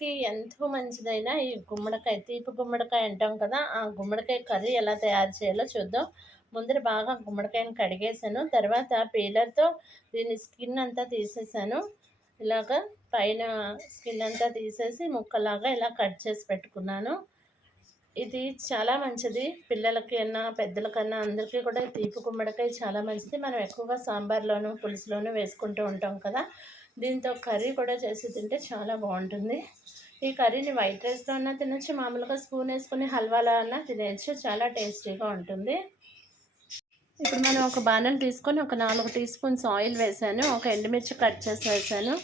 పిల్లలకి ఎంతో మంచిదైన ఈ గుమ్మడికాయ తీపి గుమ్మడికాయ అంటాం కదా ఆ గుమ్మడికాయ కర్రీ ఎలా తయారు చేయాలో చూద్దాం. ముందర బాగా గుమ్మడికాయని కడిగేసాను తర్వాత పీలర్తో దీని స్కిన్ అంతా తీసేసాను ఇలాగ పైన స్కిన్ అంతా తీసేసి ముక్కలాగా ఇలా కట్ చేసి పెట్టుకున్నాను. ఇది చాలా మంచిది. పిల్లలకి అన్నా పెద్దలకన్నా అందరికీ కూడా తీపి గుమ్మడికాయ చాలా మంచిది. మనం ఎక్కువగా సాంబార్లోను పులుసులోను వేసుకుంటూ ఉంటాం కదా. దీంతో కర్రీ కూడా చేసి తింటే చాలా బాగుంటుంది. ఈ కర్రీని వైట్ రైస్తో అన్నా తినచ్చు మామూలుగా స్పూన్ వేసుకుని హల్వాలో అన్నా తినేయచ్చు చాలా టేస్టీగా ఉంటుంది. ఇప్పుడు మనం ఒక బాణం తీసుకొని ఒక నాలుగు టీ స్పూన్స్ ఆయిల్ వేసాను ఒక ఎండుమిర్చి కట్ చేసి వేసాను.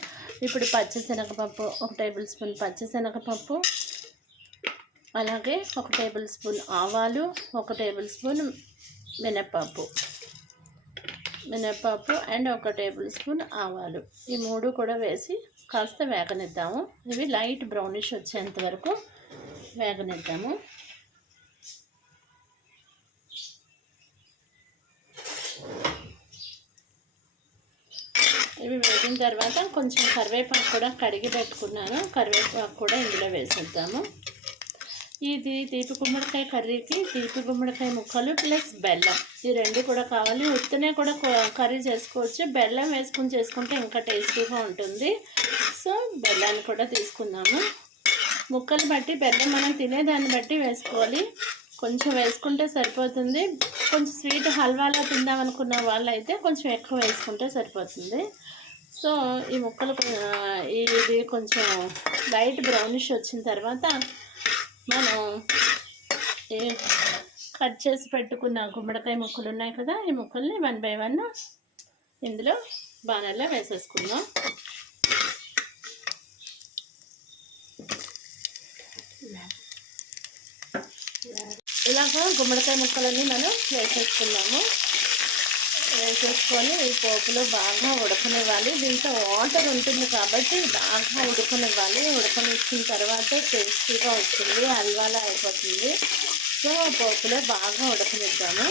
ఇప్పుడు పచ్చిశనగపప్పు ఒక టేబుల్ స్పూన్ పచ్చిశనగపప్పు అలాగే ఒక టేబుల్ స్పూన్ ఆవాలు ఒక టేబుల్ స్పూన్ మినప్పప్పు. మినప్పప్పు అండ్ ఒక టేబుల్ స్పూన్ ఆవాలు. ఈ మూడు కూడా వేసి కాస్త వేగనిద్దాము. ఇవి లైట్ బ్రౌనిష్ వచ్చేంత వరకు వేగనిద్దాము. ఇవి వేగిన తర్వాత కొంచెం కరివేపాకు కూడా కడిగి పెట్టుకున్నాను. కరివేపాకు కూడా ఇందులో వేసేద్దాము. ఇది తీపి గుమ్మడికాయ కర్రీకి తీపి గుమ్మడికాయ ముక్కలు ప్లస్ బెల్లం. ఈ రెండు కూడా కావాలి. ఉత్తనే కూడా కర్రీ చేసుకోవచ్చు. బెల్లం వేసుకుని చేసుకుంటే ఇంకా టేస్టీగా ఉంటుంది. సో బెల్లాన్ని కూడా తీసుకుందాము. ముక్కలు బట్టి బెల్లం మనం తినేదాన్ని బట్టి వేసుకోవాలి. కొంచెం వేసుకుంటే సరిపోతుంది. కొంచెం స్వీట్ హల్వాలో తిందాం అనుకున్న వాళ్ళైతే కొంచెం ఎక్కువ వేసుకుంటే సరిపోతుంది. సో ఈ ముక్కలు ఇది కొంచెం లైట్ బ్రౌనిష్ వచ్చిన తర్వాత మనం కట్ చేసి పెట్టుకున్న గుమ్మడికాయ ముక్కలు ఉన్నాయి కదా ఈ ముక్కల్ని వన్ బై వన్ ఇందులో బాణల్లో వేసేసుకుందాం. ఇలాగ గుమ్మడికాయ ముక్కలన్నీ మనం వేసేసుకున్నాము. వేసేసుకొని ఈ పోపులో బాగా ఉడకనివ్వాలి. దీంట్లో వాటర్ ఉంటుంది కాబట్టి బాగా ఉడకనివ్వాలి. ఉడకనిచ్చిన తర్వాత టేస్టీగా వస్తుంది హల్వాలా అయిపోతుంది. సో పోపులో బాగా ఉడకనిద్దాము.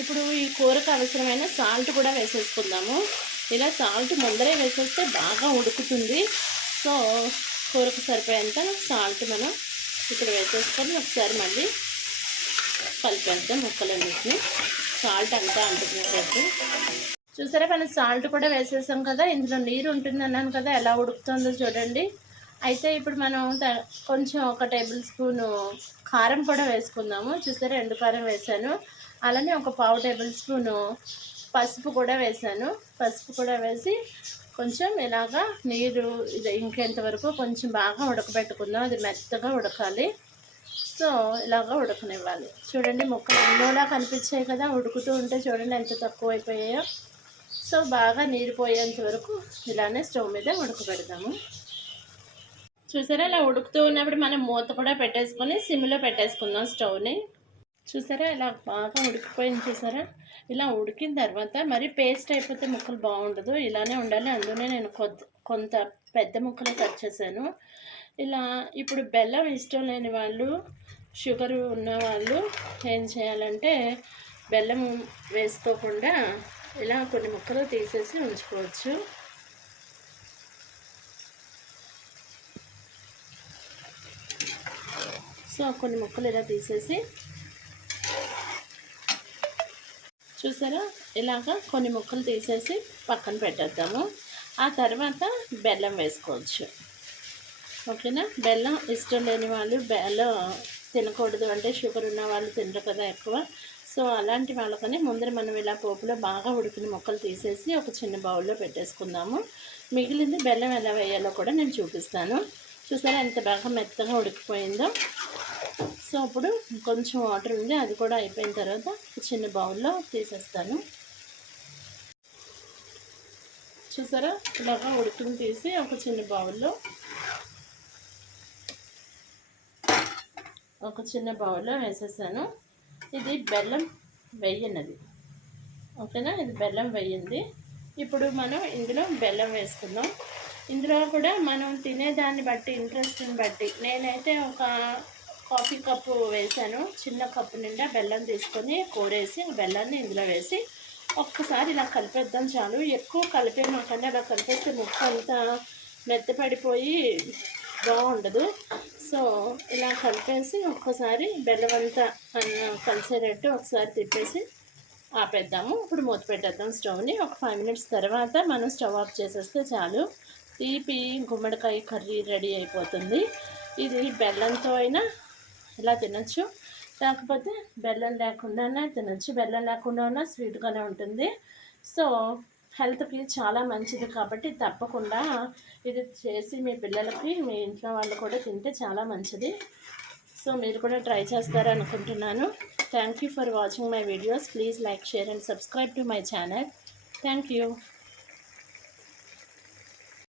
ఇప్పుడు ఈ కూరకు అవసరమైన సాల్ట్ కూడా వేసేసుకుందాము. ఇలా సాల్ట్ ముందరే వేసేస్తే బాగా ఉడుకుతుంది. సో కూరకు సరిపోయేంత సాల్ట్ మనం ఇక్కడ వేసేసుకొని ఒకసారి మళ్ళీ కలిపేద్దాం ముక్కలన్నింటినీ. సాల్ట్ అంతా అంటుకునేటట్టు చూసారా మనం సాల్ట్ కూడా వేసేసాం కదా ఇందులో నీరు ఉంటుంది అన్నాను కదా ఎలా ఉడుకుతుందో చూడండి. అయితే ఇప్పుడు మనం కొంచెం ఒక టేబుల్ స్పూను కారం కూడా వేసుకుందాము. చూసారా ఎండు కారం వేసాను. అలానే ఒక పావు టేబుల్ స్పూను పసుపు కూడా వేసాను. పసుపు కూడా వేసి కొంచెం ఇలాగా నీరు ఇది ఇంకెంతవరకు కొంచెం బాగా ఉడకబెట్టుకుందాం. అది మెత్తగా ఉడకాలి. సో ఇలాగా ఉడకనివ్వాలి. చూడండి ముక్కలు ఎన్నోలా కనిపించాయి కదా ఉడుకుతూ ఉంటే చూడండి ఎంత తక్కువ అయిపోయాయో సో బాగా నీరు పోయేంత వరకు ఇలానే స్టవ్ మీద ఉడకబెడతాము. చూసారా ఇలా ఉడుకుతూ ఉన్నప్పుడు మనం మూత కూడా పెట్టేసుకొని సిమ్లో పెట్టేసుకుందాం స్టవ్ని. చూసారా ఇలా బాగా ఉడికిపోయింది చూసారా? ఇలా ఉడికిన తర్వాత మరి పేస్ట్ అయిపోతే ముక్కలు బాగుండదు. ఇలానే ఉండాలి. అందులోనే నేను కొంత పెద్ద ముక్కలు కట్ చేశాను. ఇలా ఇప్పుడు బెల్లం ఇష్టం లేని వాళ్ళు షుగర్ ఉన్నవాళ్ళు ఏం చేయాలంటే బెల్లం వేసుకోకుండా ఇలా కొన్ని ముక్కలు తీసేసి ఉంచుకోవచ్చు. సో కొన్ని ముక్కలు ఇలా తీసేసి చూసారా? ఇలాగా కొన్ని ముక్కలు తీసేసి పక్కన పెట్టేద్దాము. ఆ తర్వాత బెల్లం వేసుకోవచ్చు. ఓకేనా? బెల్లం ఇష్టం లేని వాళ్ళు బెల్లం తినకూడదు అంటే షుగర్ ఉన్న వాళ్ళు తినరు కదా ఎక్కువ. సో అలాంటి వాళ్ళకని ముందర మనం ఇలా పోపులో బాగా ఉడికిన ముక్కలు తీసేసి ఒక చిన్న బౌల్లో పెట్టేసుకుందాము. మిగిలింది బెల్లం ఎలా వేయాలో కూడా నేను చూపిస్తాను. చూసారా ఎంత బాగా మెత్తగా ఉడికిపోయిందో. సో అప్పుడు కొంచెం వాటర్ ఉంది అది కూడా అయిపోయిన తర్వాత చిన్న బౌల్లో తీసేస్తాను. చూసారా? ఇలాగా ఉడికిని తీసి ఒక చిన్న బౌల్లో ఒక చిన్న బౌల్లో వేసేసాను. ఇది బెల్లం వెయ్యినది ఓకేనా? ఇది బెల్లం వెయ్యింది ఇప్పుడు మనం ఇందులో బెల్లం వేసుకుందాం. ఇందులో కూడా మనం తినేదాన్ని బట్టి ఇంట్రెస్ట్ని బట్టి నేనైతే ఒక కాఫీ కప్పు వేసాను చిన్న కప్పు నిండా బెల్లం తీసుకొని కూరేసి బెల్లాన్ని ఇందులో వేసి ఒక్కసారి ఇలా కలిపేద్దాం చాలు. ఎక్కువ కలిపే మాకన్నా అలా కలిపేస్తే ముక్క అంతా మెత్తపడిపోయి బాగుండదు. సో ఇలా కలిపేసి ఒక్కసారి బెల్లం అంతా అన్న- కలిసేటట్టు ఒకసారి తిప్పేసి ఆపేద్దాము. ఇప్పుడు మూత పెట్టేద్దాం స్టవ్ని. ఒక ఫైవ్ మినిట్స్ తర్వాత మనం స్టవ్ ఆఫ్ చేసేస్తే చాలు. తీపి గుమ్మడికాయ కర్రీ రెడీ అయిపోతుంది. ఇది బెల్లంతో అయినా ఇలా తినచ్చు? లేకపోతే బెల్లం లేకుండా తినచ్చు? బెల్లం లేకుండా స్వీట్గానే ఉంటుంది. సో హెల్త్కి చాలా మంచిది కాబట్టి తప్పకుండా ఇది చేసి మీ పిల్లలకి మీ ఇంట్లో వాళ్ళు కూడా తింటే చాలా మంచిది. సో మీరు కూడా try చేస్తారనుకుంటున్నాను. Thank you for watching my videos please like share and subscribe to my channel thank you